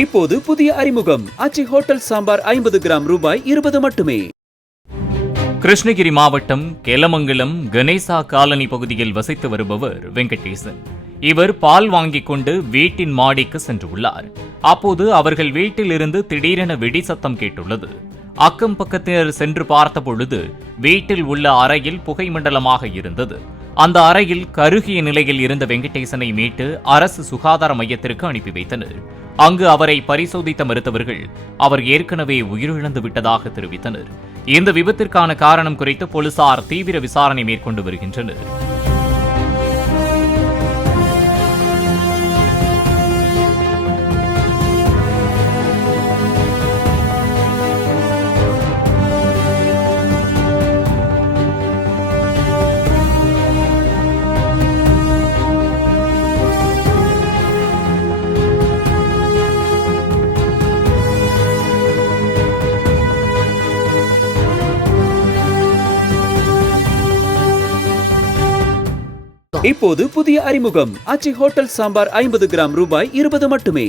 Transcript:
இப்போது புதிய அறிமுகம் ஆச்சி ஹோட்டல் சாம்பார் 50 கிராம் ரூபாய் 20 மட்டுமே. கிருஷ்ணகிரி மாவட்டம் கெலமங்கலம் கணேசா காலனி பகுதியில் வசித்து வருபவர் வெங்கடேசன். இவர் பால் வாங்கிக் கொண்டு வீட்டின் மாடிக்கு சென்றுள்ளார். அப்போது அவர்கள் வீட்டிலிருந்து திடீரென வெடி சத்தம் கேட்டுள்ளது. அக்கம் பக்கத்தினர் சென்று பார்த்தபொழுது வீட்டில் உள்ள அறையில் புகை மண்டலமாக இருந்தது. அந்த அறையில் கருகிய நிலையில் இருந்த வெங்கடேசனை மீட்டு அரசு சுகாதார மையத்திற்கு அனுப்பி வைத்தனர். அங்கு அவரை பரிசோதித்த மருத்துவர்கள் அவர் ஏற்கனவே உயிரிழந்து விட்டதாக தெரிவித்தனர். இந்த விபத்திற்கான காரணம் குறித்து போலீசார் தீவிர விசாரணை மேற்கொண்டு வருகின்றனர். இப்போது புதிய அறிமுகம் ஆச்சி ஹோட்டல் சாம்பார் 50 கிராம் ரூபாய் 20 மட்டுமே.